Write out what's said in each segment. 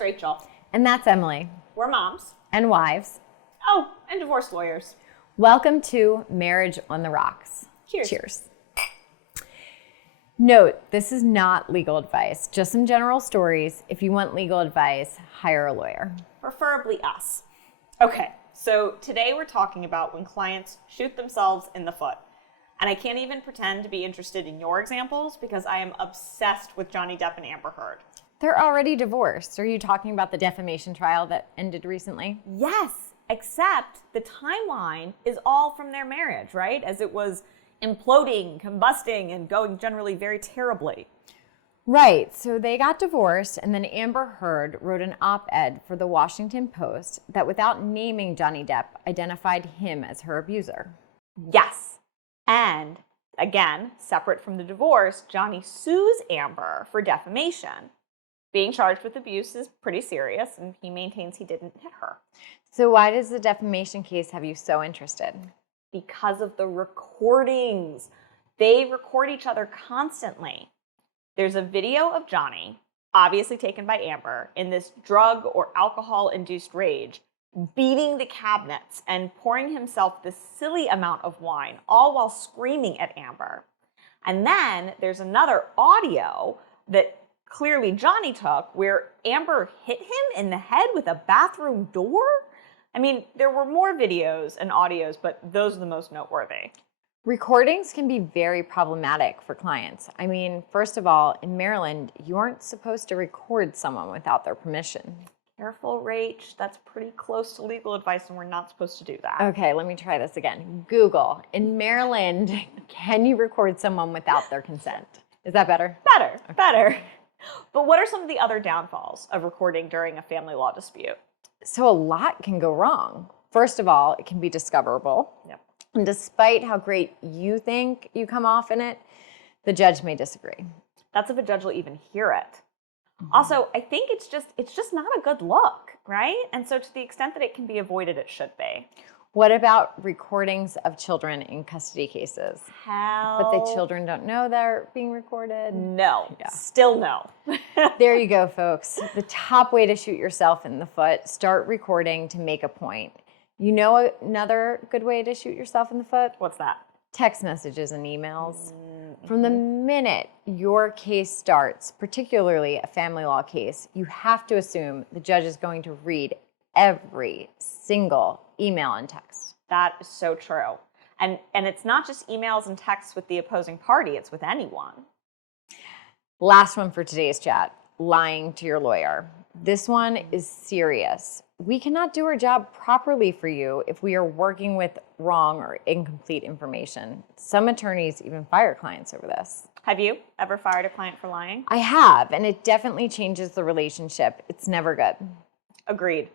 That's Rachel. And that's Emily. We're moms. And wives. Oh, and divorce lawyers. Welcome to Marriage on the Rocks. Cheers. Cheers. Note, this is not legal advice, just some general stories. If you want legal advice, hire a lawyer. Preferably us. Okay, so today we're talking about when clients shoot themselves in the foot. And I can't even pretend to be interested in your examples because I am obsessed with Johnny Depp and Amber Heard. They're already divorced. Are you talking about the defamation trial that ended recently? Yes, except the timeline is all from their marriage, right? As it was imploding, combusting, and going generally very terribly. Right, so they got divorced, and then Amber Heard wrote an op-ed for the Washington Post that, without naming Johnny Depp, identified him as her abuser. Yes, and again, separate from the divorce, Johnny sues Amber for defamation. Being charged with abuse is pretty serious, and he maintains he didn't hit her. So why does the defamation case have you so interested? Because of the recordings. They record each other constantly. There's a video of Johnny, obviously taken by Amber, in this drug or alcohol-induced rage, beating the cabinets and pouring himself this silly amount of wine, all while screaming at Amber. And then there's another audio that clearly Johnny took where Amber hit him in the head with a bathroom door. I mean, there were more videos and audios, but those are the most noteworthy. Recordings can be very problematic for clients. I mean, first of all, in Maryland, you aren't supposed to record someone without their permission. Careful, Rach. That's pretty close to legal advice, and we're not supposed to do that. Okay, let me try this again. Google, in Maryland, can you record someone without their consent? Is that better? Better, okay. Better. But what are some of the other downfalls of recording during a family law dispute? So a lot can go wrong. First of all, it can be discoverable. Yep. And despite how great you think you come off in it, the judge may disagree. That's if a judge will even hear it. Mm-hmm. Also, I think it's just not a good look, right? And so to the extent that it can be avoided, it should be. What about recordings of children in custody cases? Hell. But the children don't know they're being recorded? No. Yeah. Still no. There you go, folks. The top way to shoot yourself in the foot, start recording to make a point. You know another good way to shoot yourself in the foot? What's that? Text messages and emails. Mm-hmm. From the minute your case starts, particularly a family law case, you have to assume the judge is going to read every single email and text. That is so true. And it's not just emails and texts with the opposing party, it's with anyone. Last one for today's chat, lying to your lawyer. This one is serious. We cannot do our job properly for you if we are working with wrong or incomplete information. Some attorneys even fire clients over this. Have you ever fired a client for lying? I have, and it definitely changes the relationship. It's never good. Agreed.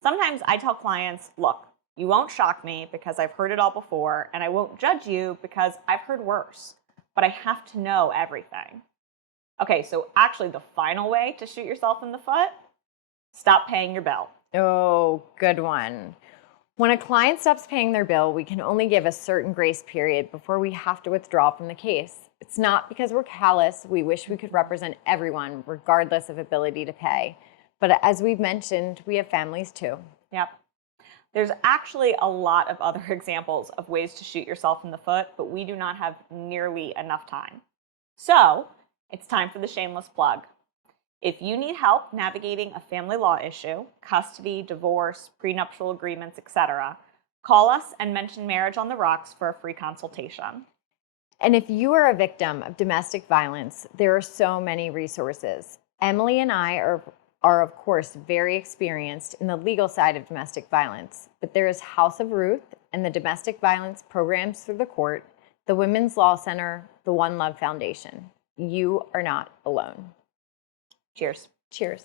Sometimes I tell clients, look, you won't shock me because I've heard it all before, and I won't judge you because I've heard worse, but I have to know everything. Okay, so actually the final way to shoot yourself in the foot, stop paying your bill. Oh, good one. When a client stops paying their bill, we can only give a certain grace period before we have to withdraw from the case. It's not because we're callous. We wish we could represent everyone regardless of ability to pay. But as we've mentioned, we have families too. Yep. There's actually a lot of other examples of ways to shoot yourself in the foot, but we do not have nearly enough time. So it's time for the shameless plug. If you need help navigating a family law issue, custody, divorce, prenuptial agreements, etc., call us and mention Marriage on the Rocks for a free consultation. And if you are a victim of domestic violence, there are so many resources. Emily and I are of course very experienced in the legal side of domestic violence, but there is House of Ruth and the domestic violence programs through the court, the Women's Law Center, the One Love Foundation. You are not alone. Cheers. Cheers.